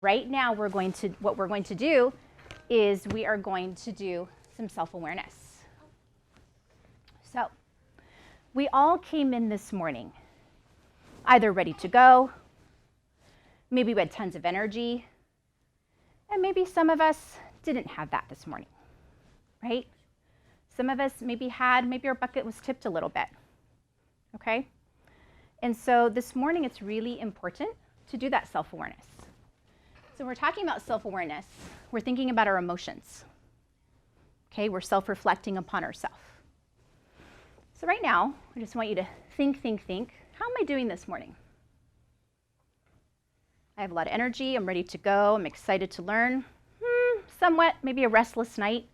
Right now, what we're going to do is we are going to do some self-awareness. So, we all came in this morning, either ready to go, maybe we had tons of energy, and maybe some of us didn't have that this morning, right? Some of us maybe our bucket was tipped a little bit, okay? And so this morning, it's really important to do that self-awareness. So when we're talking about self-awareness, we're thinking about our emotions, okay? We're self-reflecting upon ourselves. So right now, I just want you to think. How am I doing this morning? I have a lot of energy. I'm ready to go. I'm excited to learn. Somewhat, maybe a restless night.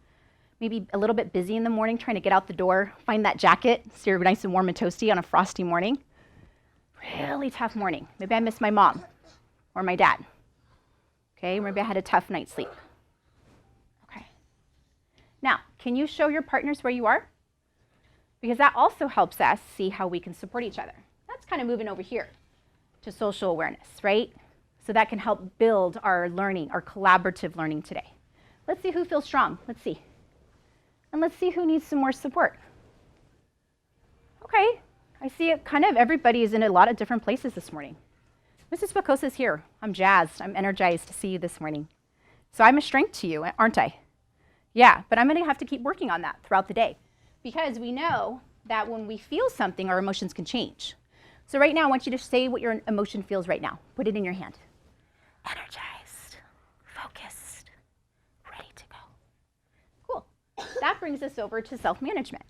Maybe a little bit busy in the morning trying to get out the door, find that jacket, so you're nice and warm and toasty on a frosty morning. Really tough morning. Maybe I missed my mom or my dad. Okay, maybe I had a tough night's sleep. Okay. Now, can you show your partners where you are? Because that also helps us see how we can support each other. That's kind of moving over here to social awareness, right? So that can help build our learning, our collaborative learning today. Let's see who feels strong. Let's see. And let's see who needs some more support. Okay, I see it kind of everybody is in a lot of different places this morning. Mrs. Picosa's here. I'm jazzed. I'm energized to see you this morning. So I'm a strength to you, aren't I? Yeah, but I'm going to have to keep working on that throughout the day because we know that when we feel something, our emotions can change. So right now, I want you to say what your emotion feels right now. Put it in your hand. Energized, focused, ready to go. Cool. That brings us over to self-management.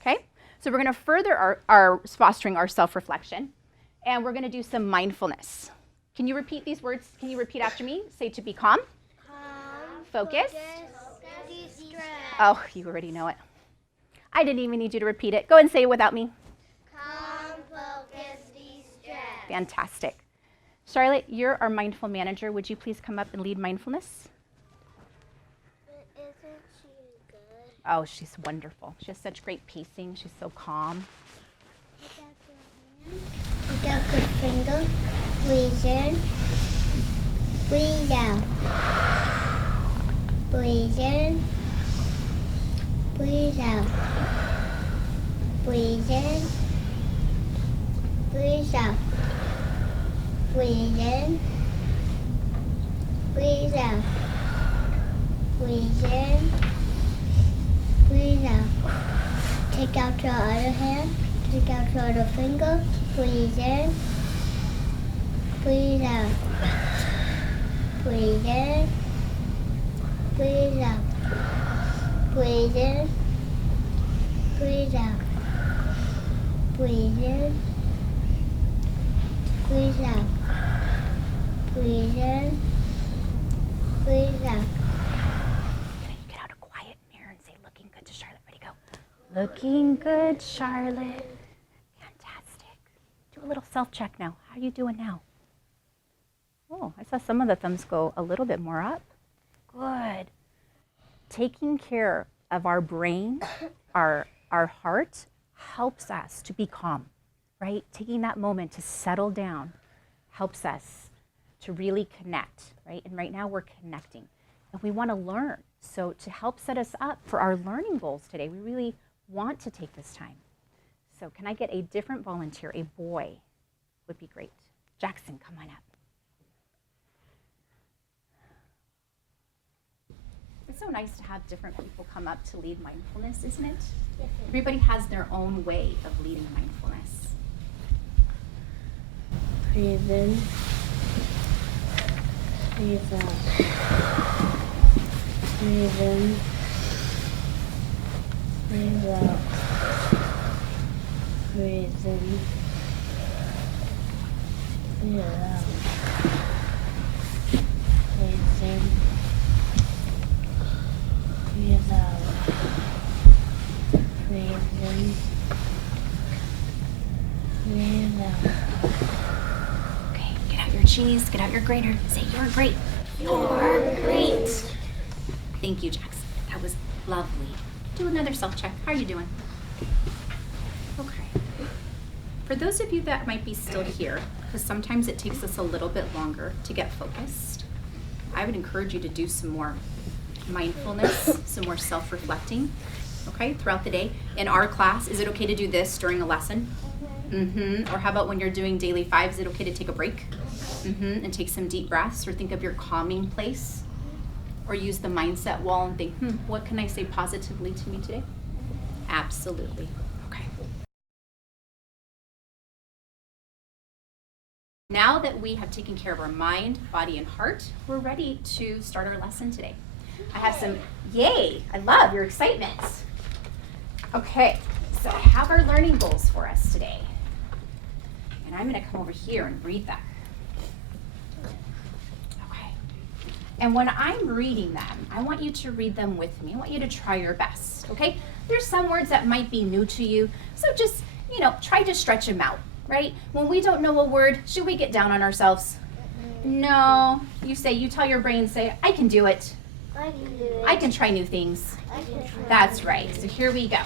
Okay? So we're going to further our fostering our self-reflection, and we're going to do some mindfulness. Can you repeat these words? Can you repeat after me? Say to be calm. Calm. Focus. De-stress. Oh, you already know it. I didn't even need you to repeat it. Go and say it without me. Calm, focus, de-stress. Fantastic. Charlotte, you're our mindful manager. Would you please come up and lead mindfulness? But isn't she good? Oh, she's wonderful. She has such great pacing. She's so calm. Put out your finger. Breathe in. Breathe out. Breathe in. Breathe out. Breathe in. Breathe out. Breathe in. Breathe out. Breathe in. Breathe out. Take out your other hand. Take out your other finger. Breathe in. Breathe out. Breathe in. Breathe out. Breathe in. Breathe out. Breathe in. Breathe out. Breathe in. Breathe out. Can you get out a quiet mirror and say, looking good to Charlotte? Ready, go. Looking good, Charlotte. Fantastic. Do a little self-check now. How are you doing now? Oh, I saw some of the thumbs go a little bit more up. Good. Taking care of our brain, our heart, helps us to be calm, right? Taking that moment to settle down helps us to really connect, right? And right now we're connecting and we want to learn. So to help set us up for our learning goals today, we really want to take this time. So can I get a different volunteer? A boy would be great. Jackson, come on up. It's so nice to have different people come up to lead mindfulness, isn't it? Everybody has their own way of leading mindfulness. Breathe in. Breathe out. Breathe in. Breathe out. Breathe in. Breathe out. Breathe in. Breathe out. Breathe in. Breathe out. Okay, get out your cheese, get out your grater. Say, you're great. You're great. Thank you, Jackson. That was lovely. Do another self-check. How are you doing? Okay. For those of you that might be still here, because sometimes it takes us a little bit longer to get focused, I would encourage you to do some more mindfulness, some more self-reflecting, okay, throughout the day. In our class, is it okay to do this during a lesson? Or how about when you're doing daily 5, is it okay to take a break? And take some deep breaths, or think of your calming place, or use the mindset wall and think, what can I say positively to me today? Absolutely. Okay. Now that we have taken care of our mind, body, and heart, we're ready to start our lesson today. I have some, yay, I love your excitement. Okay, so I have our learning goals for us today. And I'm going to come over here and read them. Okay. And when I'm reading them, I want you to read them with me. I want you to try your best, okay? There's some words that might be new to you, so just, try to stretch them out, right? When we don't know a word, should we get down on ourselves? No. You tell your brain, I can do it. I can do it. I can try new things. I can try. That's right. So here we go.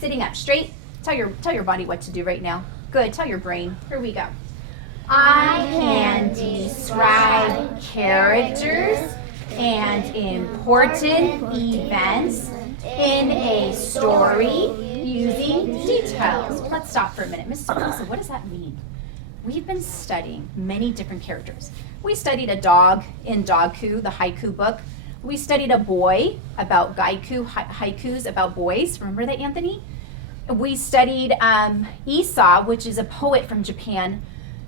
Sitting up straight. Tell your body what to do right now. Good. Tell your brain. Here we go. I can describe characters and important events in a story using details. Let's stop for a minute. Miss Sosa, what does that mean? We've been studying many different characters. We studied a dog in Dogku, the haiku book. We studied a boy about haikus about boys. Remember that, Anthony? We studied Esau, which is a poet from Japan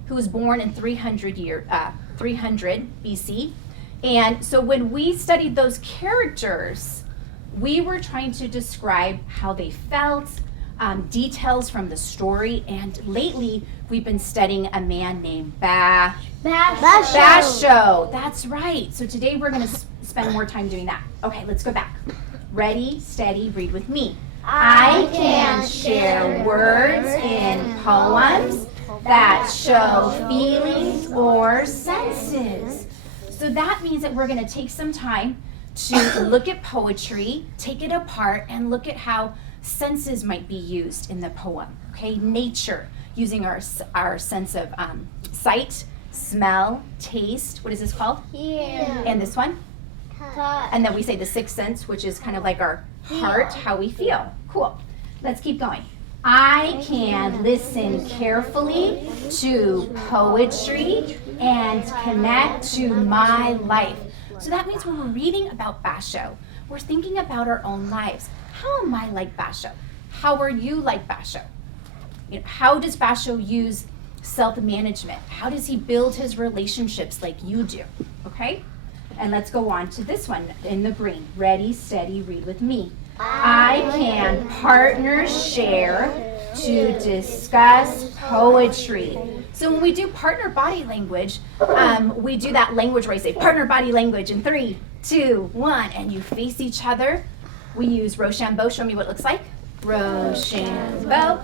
who was born in 300 BC. And so when we studied those characters, we were trying to describe how they felt, details from the story, and lately we've been studying a man named Basho. That's right. So today we're going to spend more time doing that. Okay, let's go back. Ready, steady, read with me. I can share words in poems that show feelings or senses. So that means that we're going to take some time to look at poetry, take it apart, and look at how senses might be used in the poem. Okay, nature, using our sense of sight, smell, taste. What is this called? Hear. And this one? Touch. And then we say the sixth sense, which is kind of like our heart, how we feel. Cool. Let's keep going. I can listen carefully to poetry and connect to my life. So that means when we're reading about Basho, we're thinking about our own lives. How am I like Basho? How are you like Basho? How does Basho use self-management? How does he build his relationships like you do? Okay? And let's go on to this one in the green. Ready, steady, read with me. I can partner share to discuss poetry. So when we do partner body language, we do that language where I say partner body language in 3, 2, 1, and you face each other. We use Rochambeau. Show me what it looks like. Rochambeau.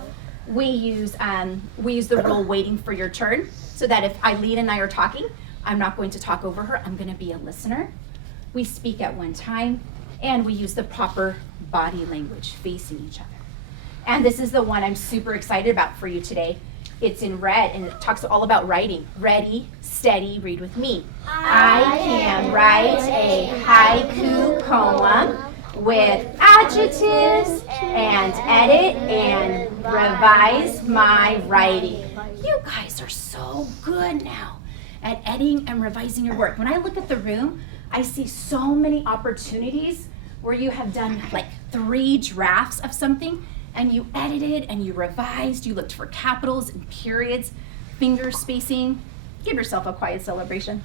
We use the rule waiting for your turn, so that if Eileen and I are talking, I'm not going to talk over her. I'm going to be a listener. We speak at one time, and we use the proper body language, facing each other. And this is the one I'm super excited about for you today. It's in red, and it talks all about writing. Ready, steady, read with me. I can write a haiku poem with adjectives and edit and revise my writing. You guys are so good now at editing and revising your work. When I look at the room, I see so many opportunities where you have done like 3 drafts of something, and you edited and you revised, you looked for capitals and periods, finger spacing. Give yourself a quiet celebration.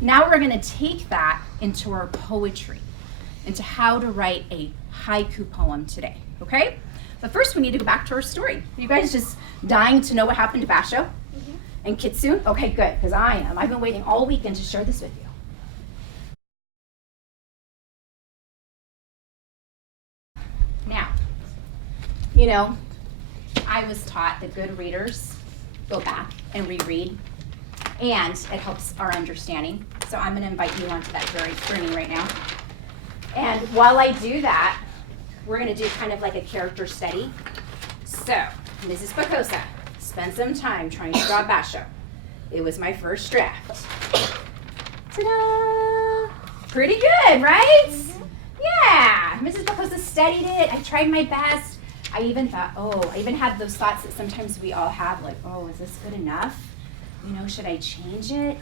Now we're gonna take that into our poetry, into how to write a haiku poem today, okay? But first we need to go back to our story. Are you guys just dying to know what happened to Basho and Kitsune? Okay, good, because I am. I've been waiting all weekend to share this with you. Now, I was taught that good readers go back and reread, and it helps our understanding. So I'm going to invite you onto that journey right now. And while I do that, we're going to do kind of like a character study. So, Mrs. Pacosa, spend some time trying to draw Basho. It was my first draft. Ta-da! Pretty good, right? Yeah, Mrs. Bacosa studied it. I tried my best. I even had those thoughts that sometimes we all have, like, oh, is this good enough? You know, should I change it?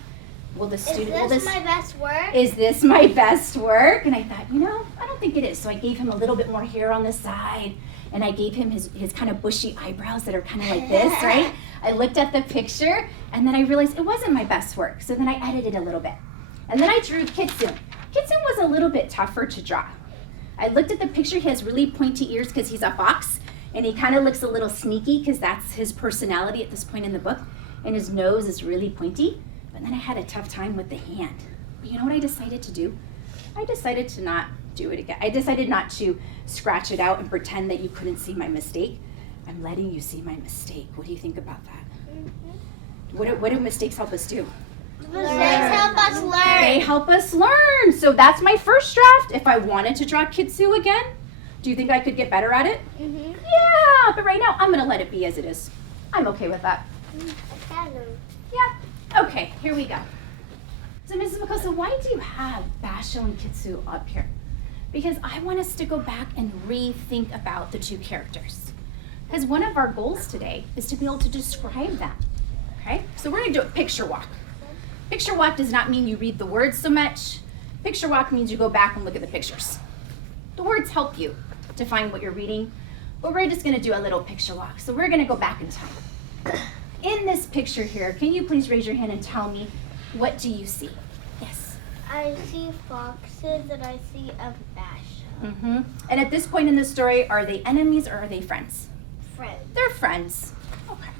Will the student, Is this my best work? Is this my best work? And I thought, you know, I don't think it is. So I gave him a little bit more hair on the side, and I gave him his kind of bushy eyebrows that are kind of like this, right? I looked at the picture, and then I realized it wasn't my best work. So then I edited a little bit. And then I drew Kitsune. Kitsune was a little bit tougher to draw. I looked at the picture. He has really pointy ears because he's a fox, and he kind of looks a little sneaky because that's his personality at this point in the book, and his nose is really pointy. But then I had a tough time with the hand. But you know what I decided to do? I decided to not do it again. I decided not to scratch it out and pretend that you couldn't see my mistake. I'm letting you see my mistake. What do you think about that? What do mistakes help us do? Mistakes help us learn. They help us learn. So that's my first draft. If I wanted to draw Kitsune again, do you think I could get better at it? Yeah, but right now I'm gonna let it be as it is. I'm okay with that. Yeah, okay, here we go. So Mrs. Bacosa, why do you have Basho and Kitsune up here? Because I want us to go back and rethink about the two characters. Because one of our goals today is to be able to describe them. Okay, so we're gonna do a picture walk. Picture walk does not mean you read the words so much. Picture walk means you go back and look at the pictures. The words help you to find what you're reading, but we're just gonna do a little picture walk. So we're gonna go back in time. In this picture here, can you please raise your hand and tell me, what do you see? Yes. I see foxes and I see a Basho. Mm-hmm. And at this point in the story, are they enemies or are they friends? Friends. They're friends. Okay.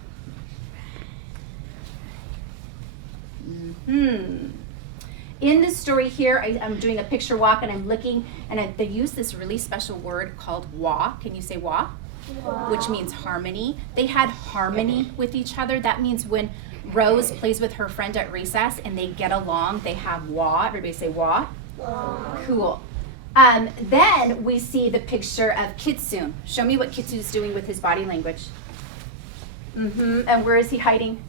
Mm-hmm. In this story here, I'm doing a picture walk and I'm looking, and they use this really special word called wa. Can you say wa? Wow. Which means harmony. They had harmony with each other. That means when Rose plays with her friend at recess and they get along, they have wa. Everybody say wa. Wow. Cool. Then we see the picture of Kitsune. Show me what Kitsune's doing with his body language. Mm-hmm. And where is he hiding?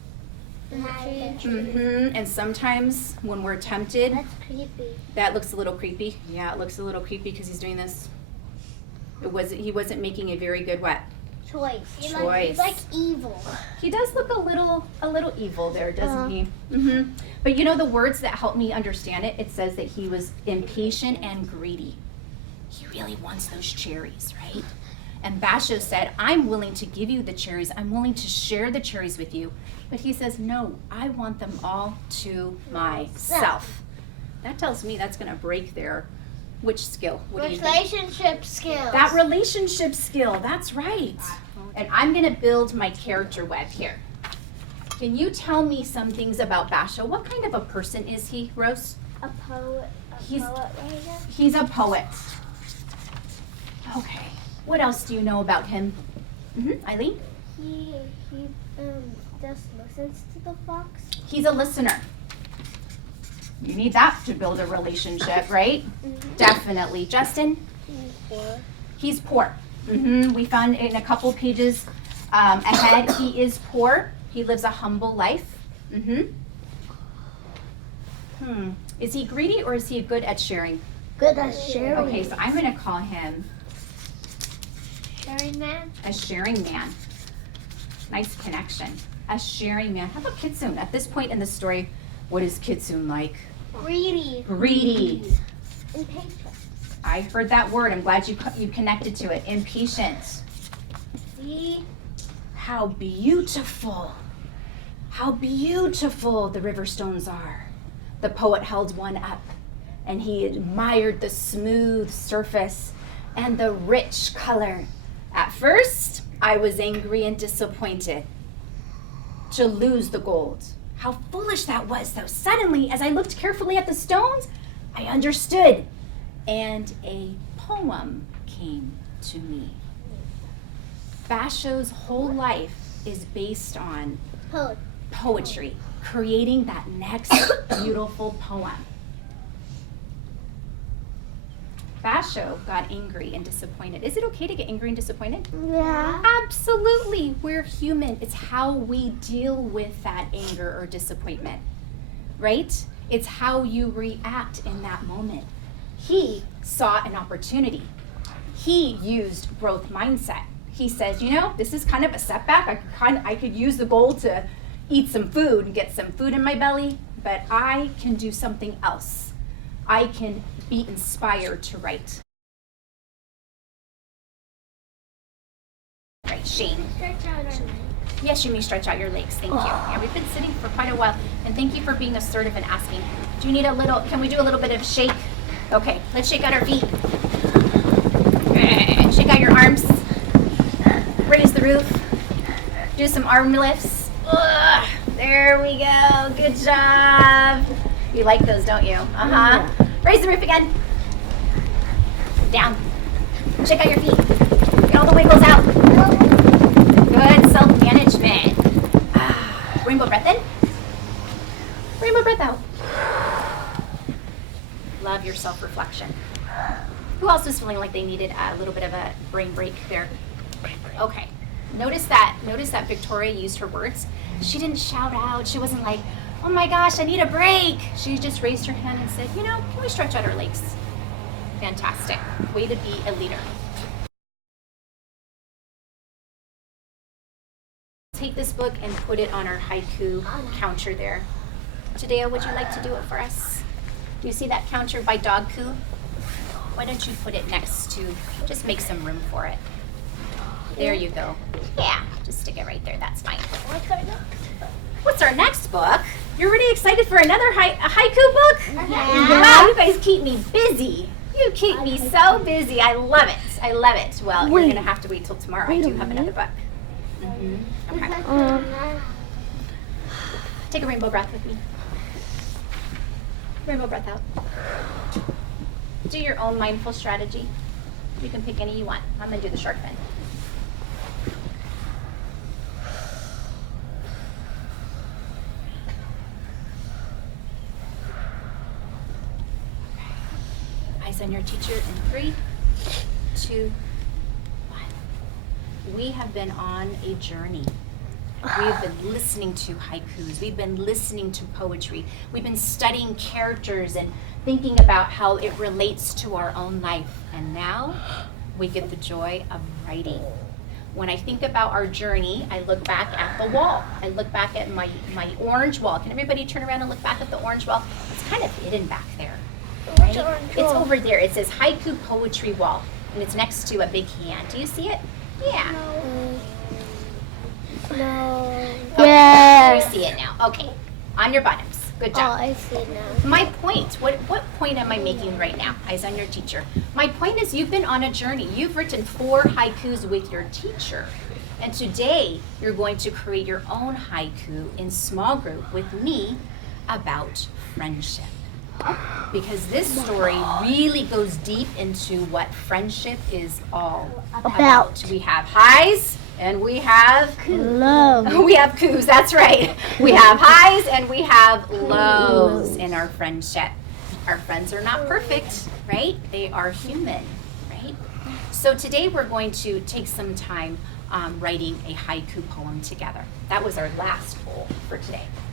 Mm-hmm. And sometimes when we're tempted, That's creepy. that looks a little creepy. Yeah, it looks a little creepy because he's doing this. He wasn't making a very good what? Choice. He's Choice. like evil. He does look a little evil there, doesn't he? Mm-hmm. But you know the words that help me understand it, it says that he was impatient and greedy. He really wants those cherries, right? And Basho said, I'm willing to give you the cherries. I'm willing to share the cherries with you. But he says, no, I want them all to myself. That tells me that's going to break their which skill? What do you think? Relationship skills. That relationship skill, that's right. And I'm going to build my character web here. Can you tell me some things about Basho? What kind of a person is he, Rose? A poet. He's- Poet writer. He's a poet. Okay. What else do you know about him? Eileen? He just listens to the fox. He's a listener. You need that to build a relationship, right? Definitely. Justin? He's poor. We found in a couple pages ahead, he is poor. He lives a humble life. Is he greedy or is he good at sharing? Good at sharing. Okay, so I'm going to call him Sharing man. a sharing man. Nice connection. A sharing man. How about Kitsune? At this point in the story, what is Kitsune like? Greedy. Greedy. Impatient. I heard that word. I'm glad you connected to it. Impatient. See? How beautiful. How beautiful the river stones are. The poet held one up and he admired the smooth surface and the rich color. At first, I was angry and disappointed to lose the gold. How foolish that was, though. Suddenly, as I looked carefully at the stones, I understood, and a poem came to me. Basho's whole life is based on poetry, creating that next beautiful poem. Basho got angry and disappointed. Is it okay to get angry and disappointed? Yeah. Absolutely. We're human. It's how we deal with that anger or disappointment, right? It's how you react in that moment. He saw an opportunity. He used growth mindset. He says, you know, this is kind of a setback. I could use the goal to eat some food and get some food in my belly, but I can do something else. I can be inspired to write. Right, Shane. Yes, you may stretch out your legs. Thank you. Yeah, we've been sitting for quite a while, and thank you for being assertive and asking. Do you need a little, can we do a little bit of shake? Okay, let's shake out our feet. Shake out your arms. Raise the roof. Do some arm lifts. Ugh, there we go. Good job. You like those, don't you? Uh-huh. Raise the roof again. Down. Shake out your feet. Get all the wiggles out. Good self-management. Rainbow breath in. Rainbow breath out. Love your self-reflection. Who else was feeling like they needed a little bit of a brain break there? Okay. Notice that Victoria used her words. She didn't shout out. She wasn't like, oh my gosh, I need a break. She just raised her hand and said, you know, can we stretch out our legs? Fantastic. Way to be a leader. Take this book and put it on our haiku counter there. Tadeo, would you like to do it for us? Do you see that counter by Dog Coo? Why don't you put it next to, just make some room for it. There you go. Yeah, just stick it right there. That's fine. What's our next book? You're really excited for another haiku book? Yeah. Wow, you guys keep me busy. You keep me so busy. I love it. I love it. Well, you're going to have to wait till tomorrow. I do have another book. Okay. Take a rainbow breath with me. Rainbow breath out. Do your own mindful strategy. You can pick any you want. I'm going to do the shark fin. Eyes on your teacher in 3, 2, 1. We have been on a journey. We have been listening to haikus. We've been listening to poetry. We've been studying characters and thinking about how it relates to our own life. And now we get the joy of writing. When I think about our journey, I look back at the wall. I look back at my orange wall. Can everybody turn around and look back at the orange wall? It's kind of hidden back there. Right? It's over there. It says haiku poetry wall. And it's next to a big hand. Do you see it? Yeah. No. Okay. Yes. You see it now. Okay. On your bottoms. Good Oh, job. I see it now. My point, what point am I making right now? Eyes on your teacher. My point is you've been on a journey. You've written 4 haikus with your teacher. And today you're going to create your own haiku in small group with me about friendship. Because this story really goes deep into what friendship is all about. We have highs and we have Love. we have coups, that's right. We have highs and we have lows in our friendship. Our friends are not perfect, right? They are human, right? So today we're going to take some time writing a haiku poem together. That was our last goal for today.